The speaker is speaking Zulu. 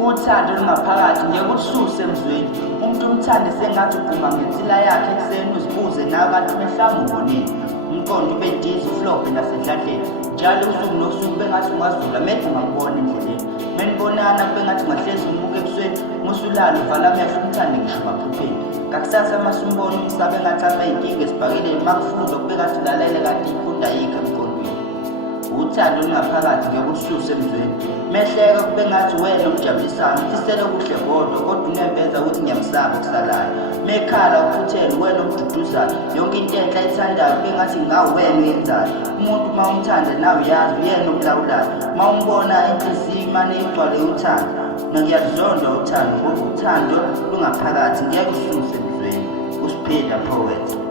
Uthando lungaphakathi ngeke ulususe emzweni. Umuntu umthande sengathi uguma ngensila yakhe ekuseni uzibuze nawe kanti mehlangu ubonile. Umqondo ube dizi uflophe nasedladleni. Njalo usuku nosuku bengathi ungazula methe ngakubona endleleni. Menibonana bengathi ngahlezi umbuke ebusweni musulala uvala amehlo umthande ngisho maphupheni. Ngakusasa masumbona umsabe engathi apha inkinga esibhakeleni makufunda ukubekathi ulalele kanti ifunda yikho emqondweni. Uthando lungaphakathi ngeke ulususe emzweni. Mehleka kube ngathi wena umjabulisayo umfisele okuhle kodwa unembeza ukuthi ngiyamsaba kusalayo. Mekhala ukhuthele wena umduduzayo yonke into enhle ayithandayo kube ngathi wena uyenzayo. Umuntu uma umthanda nawe uyazi uyena omlawulayo. Uma umbona inhliziyo imane igcwale uthando. Ngiyazonda uthando ngoba uthando lungaphakathi ngeke ulususe emzweni. Usiphila poet.